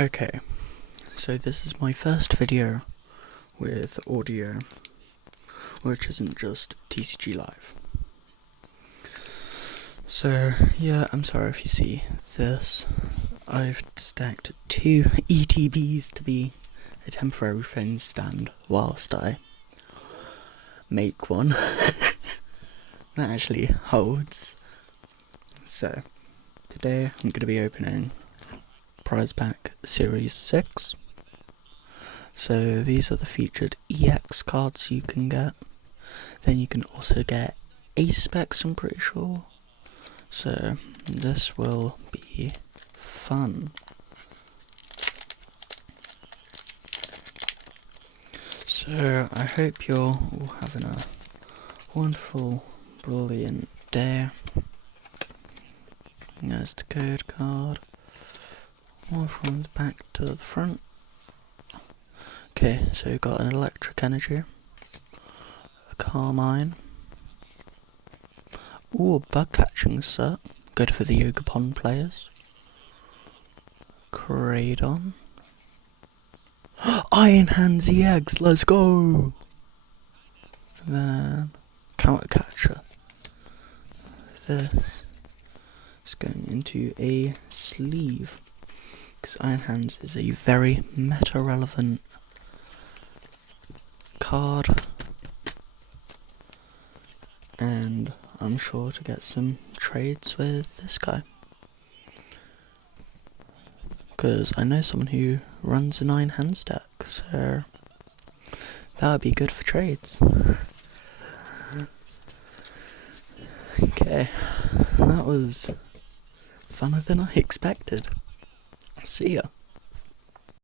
Okay, so this is my first video with audio, which isn't just TCG Live. So, yeah, I'm sorry if you see this. I've stacked 2 ETBs to be a temporary phone stand whilst I make one that actually holds. So, today I'm going to be opening Prize Pack Series 6. So these are the featured EX cards you can get. Then you can also get Ace specs, I'm pretty sure. So this will be fun. So I hope you're all having a wonderful, brilliant day. There's the code card. All from the back to the front. Okay, so we've got an electric energy, a carmine, ooh, a bug catching set, good for the Yoga Pond players, Cradon, Iron Hands EX, let's go! And then, Counter Catcher. This is going into a sleeve, because Iron Hands is a very meta-relevant card, and I'm sure to get some trades with this guy, because I know someone who runs an Iron Hands deck, so that would be good for trades. Okay, that was funner than I expected. See ya.